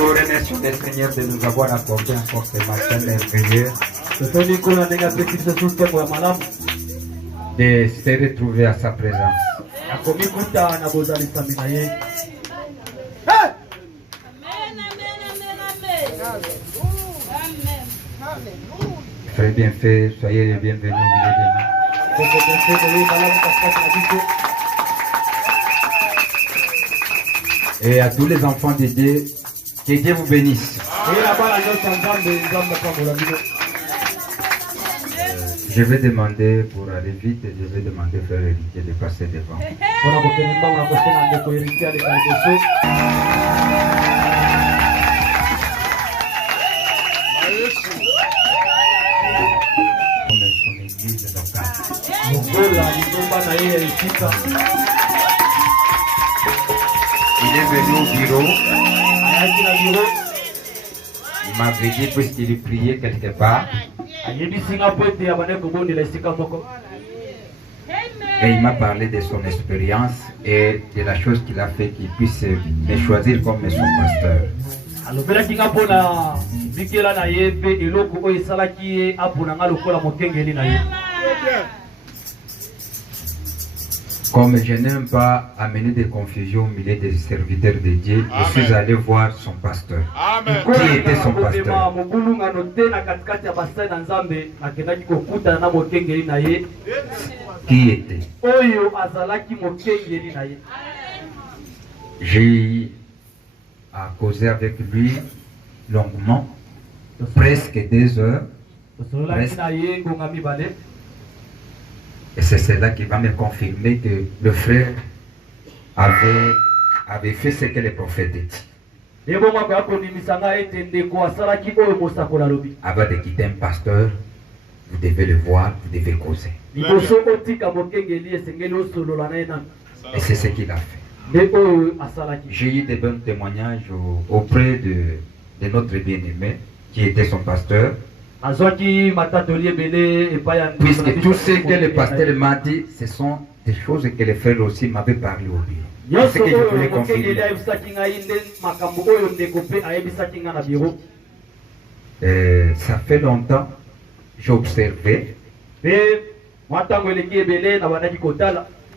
Nous remercions le Seigneur de nous avoir accordé encore ce matin merveilleux de se retrouver à sa présence. Frère bien fait, soyez les bienvenus au milieu de nous. Et à tous les enfants de Dieu, que Dieu vous bénisse. Je vais demander, pour aller vite, je vais demander au frère héritier de passer devant. Il est venu au bureau. Il m'avait dit puisqu'il priait quelque part. Et il m'a parlé de son expérience et de la chose qu'il a fait qu'il puisse me choisir comme son pasteur. Comme je n'aime pas amener des confusions au milieu des serviteurs de Dieu, je suis allé voir son pasteur. Amen. Qui était son pasteur? Qui était? J'ai causé avec lui longuement, presque 2 heures. Et c'est cela qui va me confirmer que le frère avait fait ce que le prophète dit. Avant de quitter un pasteur, vous devez le voir, vous devez causer. Et c'est ce qu'il a fait. J'ai eu de bons témoignages auprès de notre bien-aimé, qui était son pasteur. Puisque tout ce que le pasteur m'a dit, ce sont des choses que le frère aussi m'avait parlé au bureau. C'est ce que je voulais confirmer. Ça fait longtemps, j'ai observé.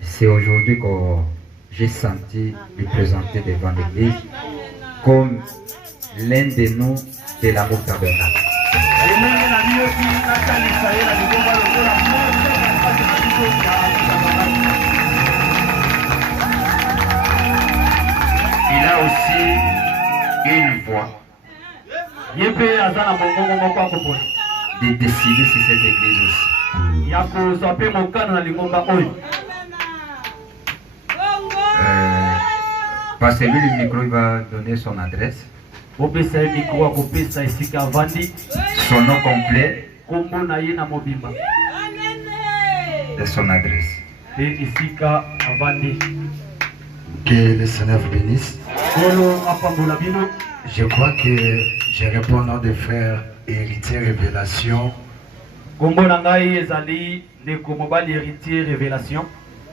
C'est aujourd'hui que j'ai senti lui présenter devant l'église comme l'un de nous de l'amour tabernacle. Il a aussi une voix de décider sur cette église aussi. Parce que lui, le micro, il va donner son adresse. Son nom complet et son adresse. Que le Seigneur vous bénisse. Je crois que je réponds au nom des frères héritiers révélation.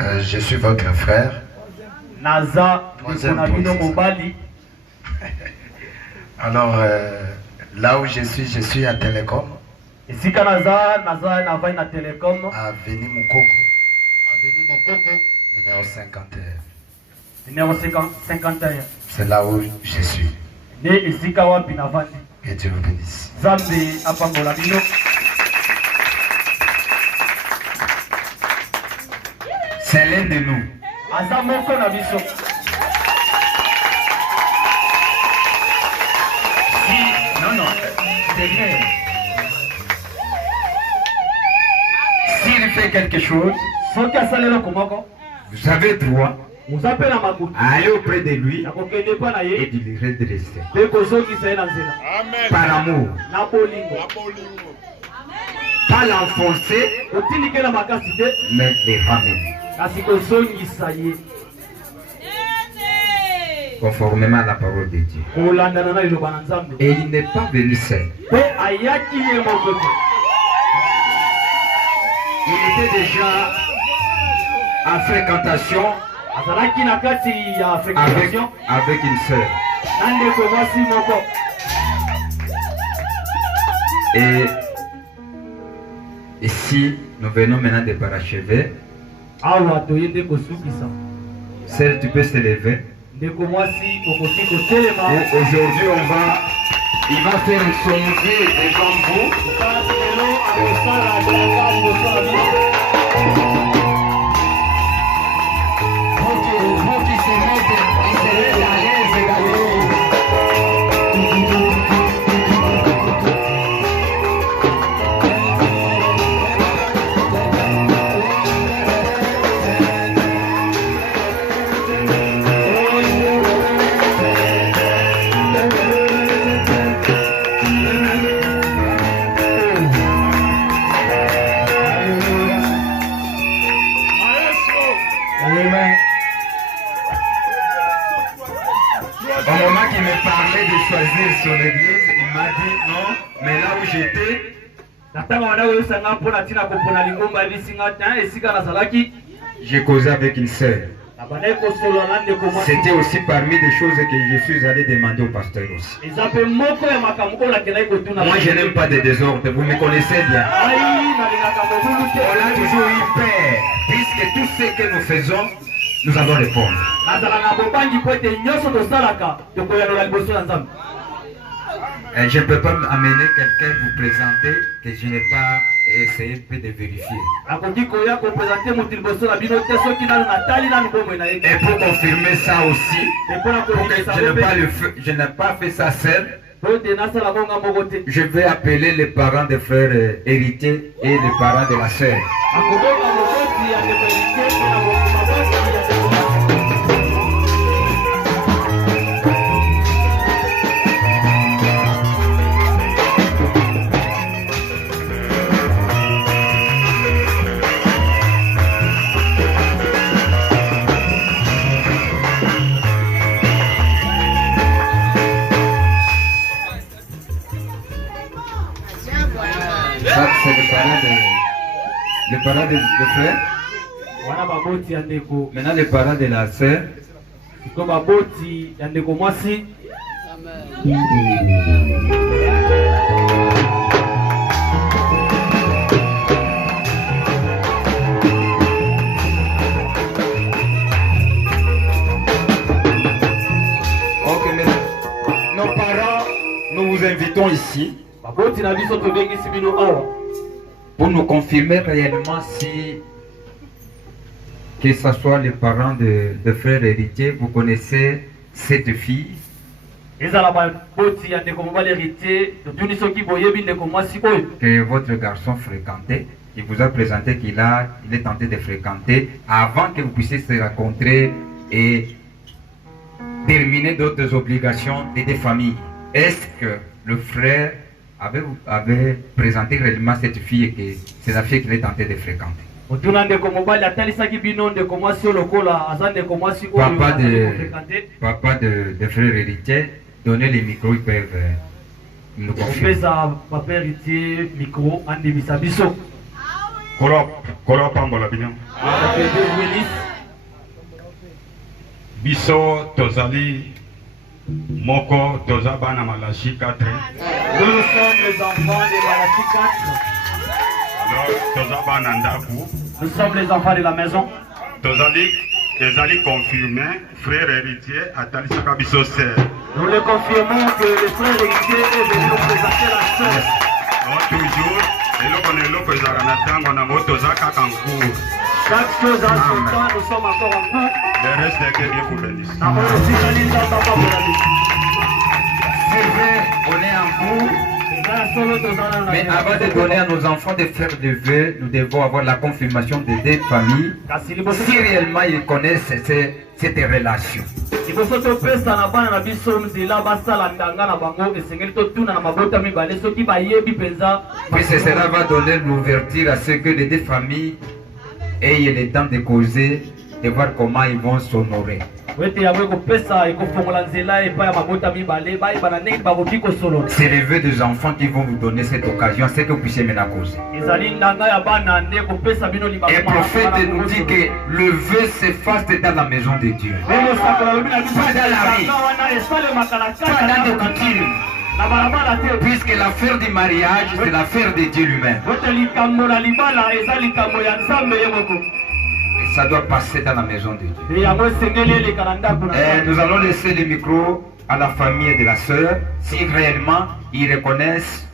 Je suis votre frère. Alors, là où je suis à Télécom. À Avenue Mokoko. Numéro 51. C'est là où je suis. Que Dieu vous bénisse. C'est l'un de nous. Non, c'est vrai. S'il fait quelque chose, vous avez droit à aller auprès de lui et de le redresser. Par amour. Pas l'enfoncer, mais les ramener. Conformément à la parole de Dieu. Et il n'est pas venu seul. Il était déjà en fréquentation avec une sœur. Et ici, nous venons maintenant de parachever. Celle, tu peux se lever. Aujourd'hui, il va faire un sonnerie des bambous. Pour qu'ils se mettent à l'aise également. Au moment qu'il me parlait de choisir son église, il m'a dit non, mais là où j'étais, j'ai causé avec une sœur. C'était aussi parmi des choses que je suis allé demander au pasteur aussi. Moi je n'aime pas de désordre, vous me connaissez bien. On a toujours eu peur, puisque tout ce que nous faisons, nous allons répondre. Je ne peux pas amener quelqu'un vous présenter que je n'ai pas essayé de vérifier. Et pour confirmer ça aussi, je n'ai pas fait ça seul. Je vais appeler les parents des frères héritiers et les parents de la sœur. Ça, c'est le parent de frère. Maintenant, le parent de la sœur. Ok, mais nos parents, nous vous invitons ici pour nous confirmer réellement si, que ce soit les parents de frères héritiers, vous connaissez cette fille. Que votre garçon fréquentait, il vous a présenté qu'il est tenté de fréquenter avant que vous puissiez se rencontrer et terminer d'autres obligations et des familles. Est-ce que le frère avait présenté réellement cette fille et que c'est la fille qu'il est tenté de fréquenter? Papa de frères héritiers, donnez les micros, ils peuvent nous confirmer. Biso tozali moko tozabana Malachi 4. Nous sommes les enfants de Malachi 4. Nous sommes les enfants de la maison. Ezali confirmé, frère héritier, atalisaka biso sœur. Nous le confirmons que le frère héritier est venu nous présenter la sœur. Toujours, chaque chose en son temps, nous sommes encore en cours. Le reste est que Dieu vous bénisse. On est en cours. Mais avant de donner à nos enfants de faire des vœux, nous devons avoir la confirmation des deux familles si réellement ils connaissent cette relation. Puis cela va donner l'ouverture à ce que les deux familles aient le temps de causer, de voir comment ils vont s'honorer. C'est les vœux des enfants qui vont vous donner cette occasion, c'est que vous puissiez mener à cause. Et le prophète nous dit que le vœu s'efface dans la maison de Dieu. Pas dans la vie, pas dans des coutumes. Puisque l'affaire du mariage, c'est l'affaire de Dieu lui-même. Et ça doit passer dans la maison de Dieu. Et nous allons laisser le micro à la famille de la sœur, si réellement ils reconnaissent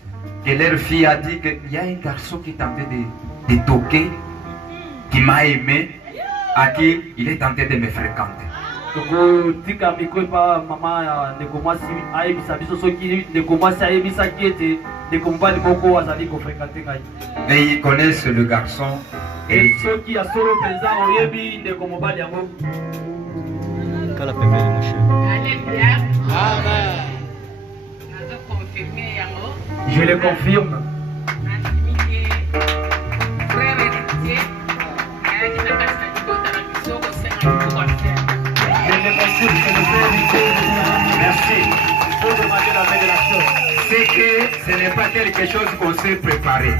que leur fille a dit qu'il y a un garçon qui est tenté de toquer, qui m'a aimé, à qui il est tenté de me fréquenter. Mais ils connaissent le garçon et je le confirme. merci. C'est que ce n'est pas quelque chose qu'on s'est préparé.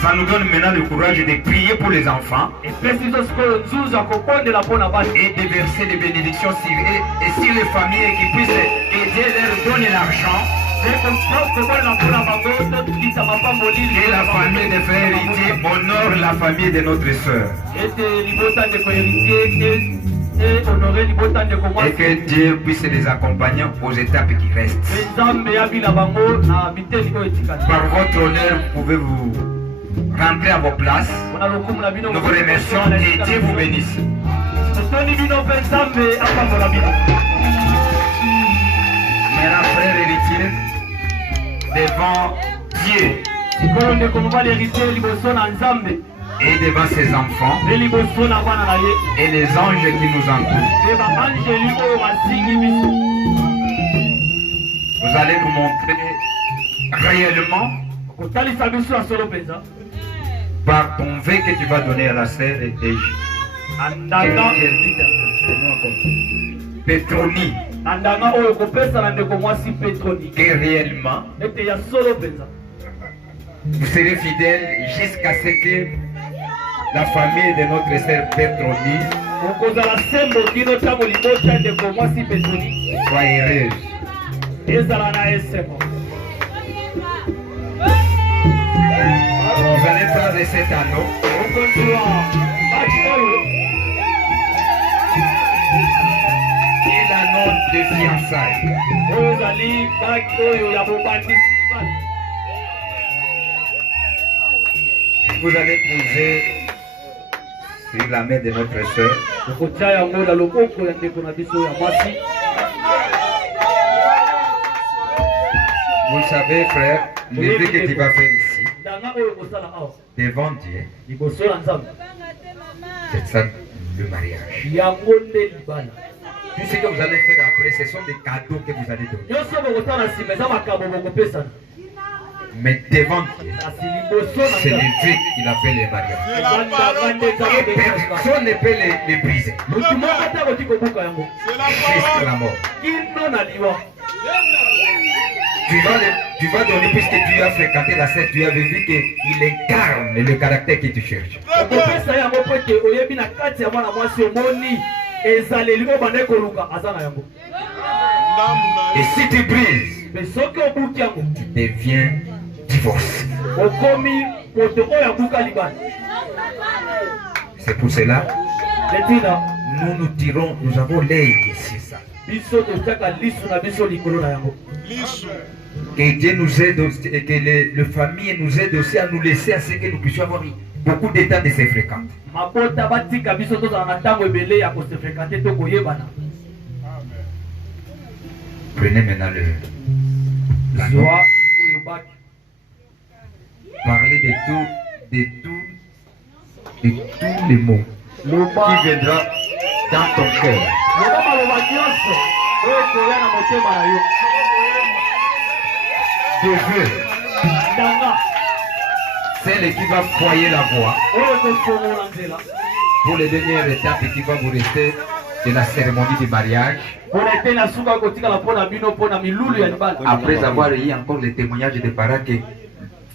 Ça nous donne maintenant le courage de prier pour les enfants et de verser des bénédictions sur eux et sur les familles qui puissent aider leur donner l'argent. Que la famille de frères héritiers honore la famille de notre sœur. Et que Dieu puisse les accompagner aux étapes qui restent. Par votre honneur, vous pouvez vous rentrer à vos places. Nous vous remercions et Dieu vous bénisse. Maintenant, frères héritiers, devant Dieu et devant ses enfants et les anges qui nous entourent, vous allez nous montrer réellement par ton vœu que tu vas donner à la sœur et Petroni, que réellement vous serez fidèles jusqu'à ce que la famille de notre sœur Petroni soit heureuse. Vous allez prendre cet anneau et l'anneau de fiançailles. Vous allez poser sur la main de notre sœur. Vous savez, frère, le vœu que tu vas faire ici, devant Dieu, c'est ça le mariage. Tout ce que vous allez faire après, ce sont des cadeaux que vous allez donner. Mais devant Dieu, c'est le vœu qu'il appelle le mariage. Et personne ne peut les briser. Jusqu'à la mort. Tu vas donner, puisque tu as fréquenté la scène, tu avais vu qu'il incarne le caractère que tu cherches. Et si tu brises, tu deviens divorcé. C'est pour cela nous tirons, nous avons l'œil ici. Ça. Que Dieu nous aide et que les familles nous aident aussi à nous laisser à ce que nous puissions avoir beaucoup de temps de se fréquenter. Prenez maintenant l'anneau. Parlez de tous les mots qui viendra dans ton cœur. De vœux celle qui va foyer la voie pour les dernières étapes qui va vous rester de la cérémonie du mariage. Après avoir eu encore le témoignage des parents que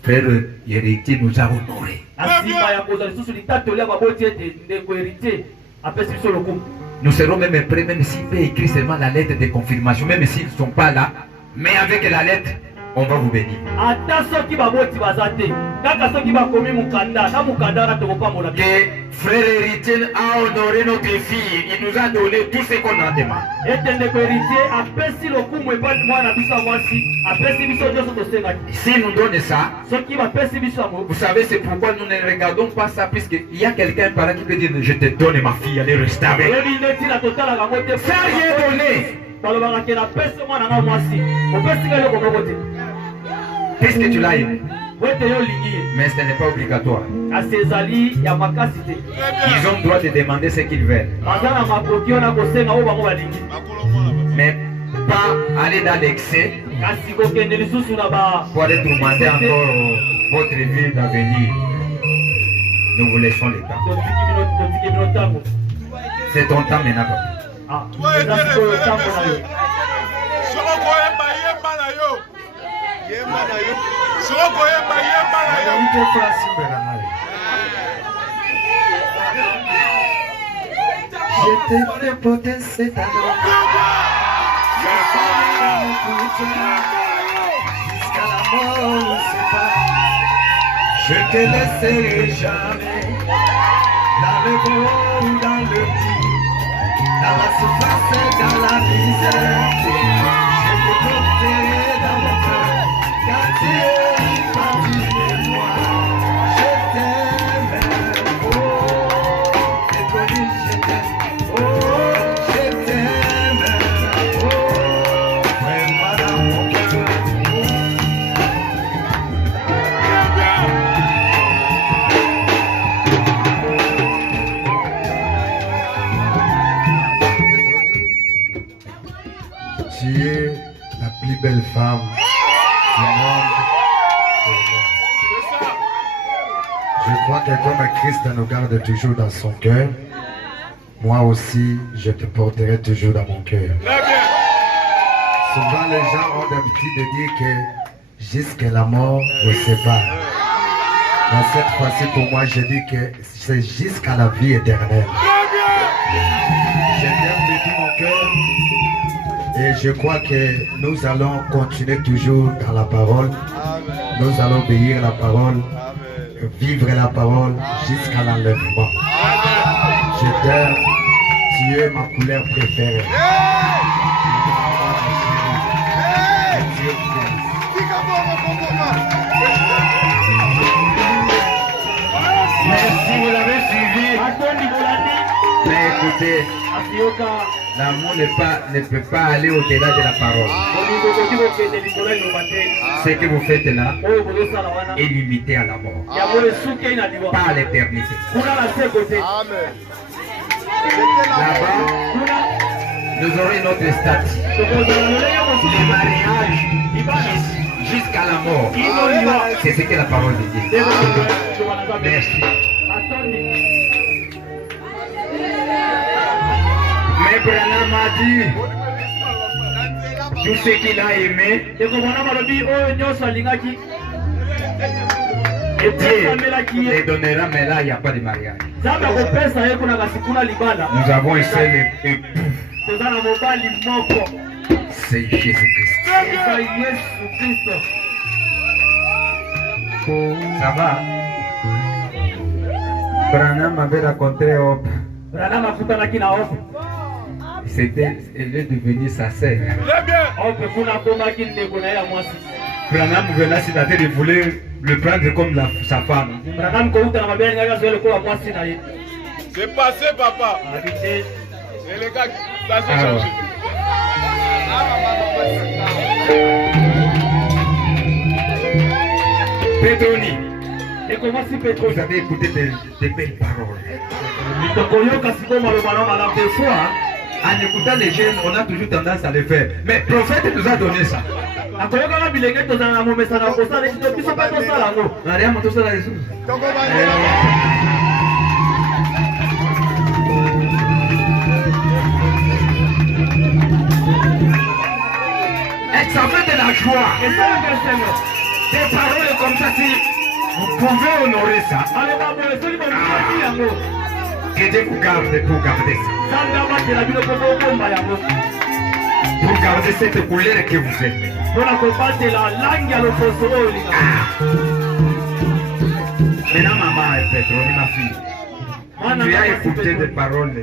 frère héritier nous a honorés. Nous serons même prêts, même s'il peut écrire seulement la lettre de confirmation, même s'ils ne sont pas là, mais avec la lettre, on va vous bénir. Que frère héritier a honoré notre fille, il nous a donné tout ce qu'on a demandé. S'il nous donne ça, vous savez c'est pourquoi nous ne regardons pas ça, puisqu'il y a quelqu'un par là qui peut dire je te donne ma fille, elle est restée avec. Ça rien donné. Puisque tu l'as aimé. Mais ce n'est pas obligatoire. Ils ont le droit de demander ce qu'ils veulent. Mais pas aller dans l'excès pour aller demander encore votre vie d'avenir. Nous vous laissons le temps. C'est ton temps maintenant. Je t'ai prépoté cette année. Jusqu'à la mort, on sait pas. Je te laisserai jamais. Dans le beau ou dans le pire. Dans la souffrance et dans la misère. Je te porterai dans mon cœur. Car tu es parti de moi. Je t'aime. Oh, t'es connu, je t'aime. Oh, je t'aime. Oh, vraiment dans mon cœur. Tu es la plus belle femme du monde pour moi. Je crois que comme Christ nous garde toujours dans son cœur, moi aussi, je te porterai toujours dans mon cœur. Souvent, les gens ont l'habitude de dire que jusqu'à la mort nous sépare. Mais cette fois-ci, pour moi, je dis que c'est jusqu'à la vie éternelle. Je t'aime de tout mon cœur. Et je crois que nous allons continuer toujours dans la parole. Nous allons obéir la parole, vivre la parole jusqu'à l'enlèvement. Je t'aime, tu es ma couleur préférée. Merci, vous l'avez suivi. Mais écoutez, l'amour ne peut pas aller au-delà de la parole. Ce que vous faites là est limité à la mort, pas à l'éternité. Là-bas, nous aurons notre statut. Les mariages jusqu'à la mort. C'est ce que la parole dit. Merci. Mais Branham a dit tout ce qu'il a aimé. Et Dieu les donnera, mais là il n'y a pas de mariage. Nous avons un seul époux. C'est Jésus-Christ. Ça va? Branham avait rencontré Hope. Elle est devenue sa sœur. Branham venait sur la terre, il voulait le prendre comme sa femme. C'est passé, papa. Et les gars, ça s'est changé. Petroni, vous avez écouté des belles paroles. En écoutant les jeunes, on a toujours tendance à les faire. Mais le prophète nous a donné ça. akoyoka bilenge tozana na momesa na kosala eki biso mpe tosala yango mariama tosala lisusu Ça fait de la joie. Des paroles comme ça, si vous pouvez honorer ça. Que Dieu vous garde pour garder ça. Pour garder cette couleur que vous êtes. Maintenant, maman et Pedro, ma fille, tu as écouté des paroles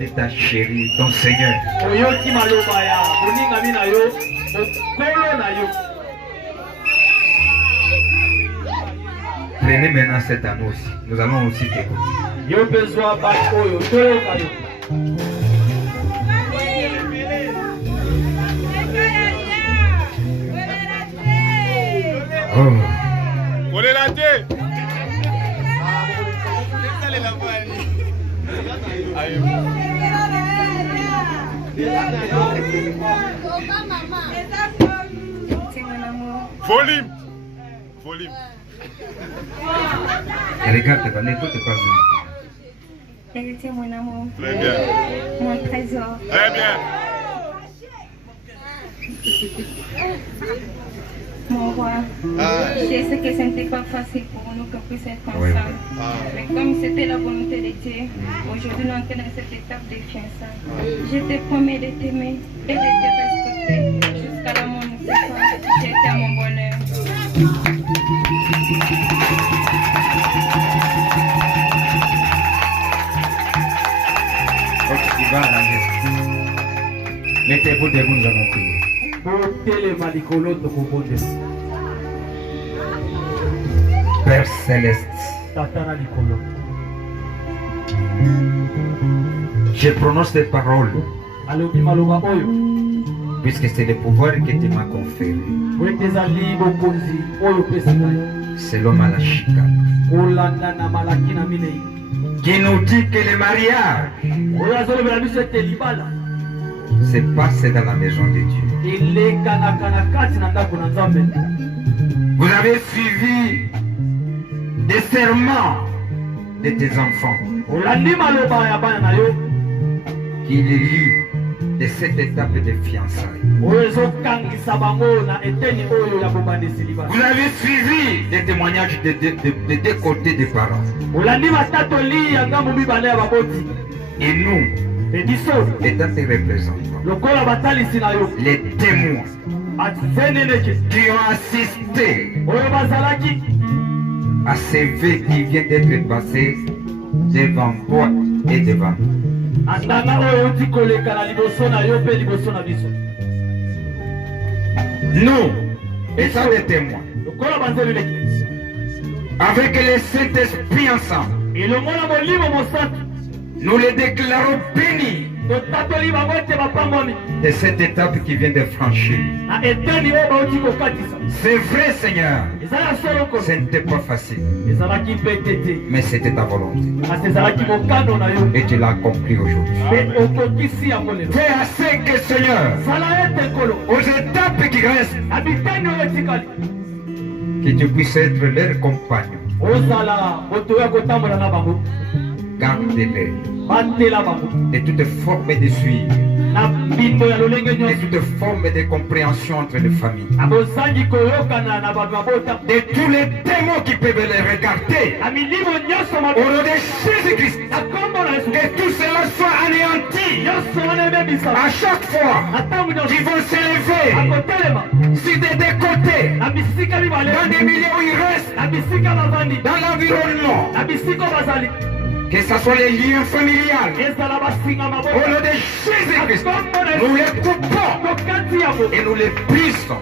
de ta chérie, ton Seigneur. Prenez maintenant cet anneau aussi. Nous allons aussi t'écouter. Oh. Volume. Regarde, n'écoute pas. Héritier, mon amour. Très bien. Mon trésor. Très bien. Mon roi. Je sais que ce n'était pas facile pour nous qu'on puisse être ensemble. Mais comme c'était la volonté de Dieu, aujourd'hui nous entrons dans cette étape de fiançailles. Je te promets de t'aimer et de te respecter jusqu'à la mort nous sépare. J'étais à mon bonheur. Mettez-vous debout, nous allons prier. Père Céleste, je prononce ces paroles puisque c'est le pouvoir que tu m'as conféré. Selon Malachika, qui nous dit que le mariage se passe dans la maison de Dieu. Vous avez suivi des serments de tes enfants qui lit de cette étape de fiançailles. Vous avez suivi des témoignages de deux côtés des parents. Et nous, étant tes représentants, les témoins qui ont assisté à ces vœux qui viennent d'être passés devant toi et devant nous. Nous, étant des témoins, avec le Saint-Esprit ensemble, nous les déclarons bénis de cette étape qui vient de franchir. C'est vrai, Seigneur, ce n'était pas facile, mais c'était ta volonté et tu l'as accompli aujourd'hui. Fais assez que, Seigneur, aux étapes qui restent, que tu puisses être leur compagnon. Garde-les de toutes formes de suivre, de toutes formes de compréhension entre les familles, de tous les démons qui peuvent les regarder. Au nom de Jésus-Christ, que tout cela soit anéanti. À chaque fois qu'ils vont s'élever sur des côtés, dans des milieux où ils restent, dans l'environnement, que ce soit les liens familiales, au nom de Jésus-Christ, nous les coupons et nous les brisons.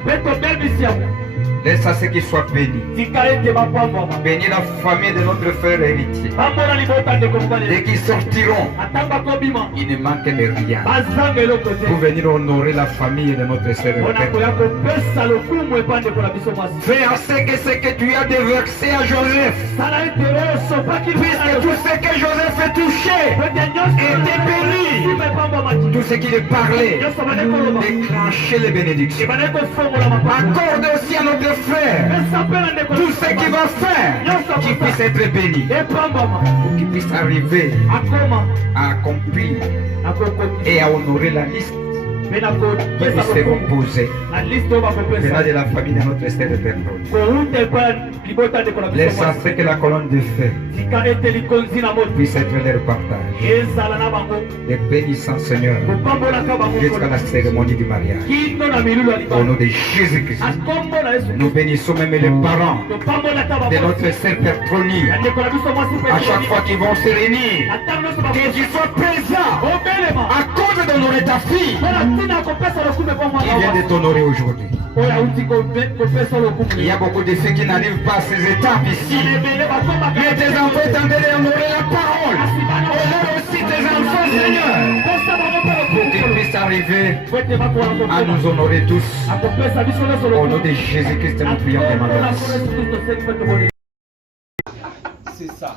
Laisse à ce qu'il soit béni. tika ete bapambwama Bénis la famille de notre frère héritier. pambola libota ndeko Dès mobali qu'ils sortiront, ata bakobima il ne manque de rien. bazanga eloko te Pour venir honorer la famille de notre sœur. mpona koya kopesa lokumu epa ndeko na biso mwasi Fais en sorte que ce que tu as déversé à Joseph, sala ete oyo osopaki puisque tout ce que Joseph a touché ete nyonso était béni. sima epambwamaki Tout ce qu'il parlait, nyonso bande koloba déclencher les bénédictions. ebande kofongola mapamba Accorde aussi à notre frère pesa mpe na ndeko tout ce qu'il va faire, qu'il puisse être béni, epambwama pour qu'il puisse arriver akoma à accomplir akokoti et à honorer la liste mpe na qui kopesa lui seront lokumu posées na liste oyo venant bakopesa de la famille de notre sœur Bertrand. kouta epa ya libota ndeko na biso Laisse à mwasi ce que la colonne de feu tika ete likonzi na moto puisse être leur partage. ezala na bango Les bénissants Seigneur kopambolaka bango jusqu'à la cérémonie du mariage. kino na milulu ya Au libala nom de Jésus-Christ, akombo na yesu nous bénissons même les parents topambolaka de bango notre sœur Bertronie. ya ndeko na biso mwasi À chaque fois qu'ils vont se réunir, atango nyonso que tu sois présent obelema à cause d'honorer ta fille mpona ntina kopesa lokumu epa qui vient mwana de t'honorer aujourd'hui. oyo auti kopesa lokumu Il y a beaucoup de filles qui n'arrivent pas à ces étapes ici. ebele bakomaka Mais tes enfants tendaient d'honorer la parole. Honore aussi tes enfants, Seigneur, pesa bango mpe pour qu'ils lokumu puissent arriver po ete bakola à kopesa nous honorer tous. akopesa biso nyonso Au nom lokumu de Jésus-Christ, nous prions des malheurs. C'est ça.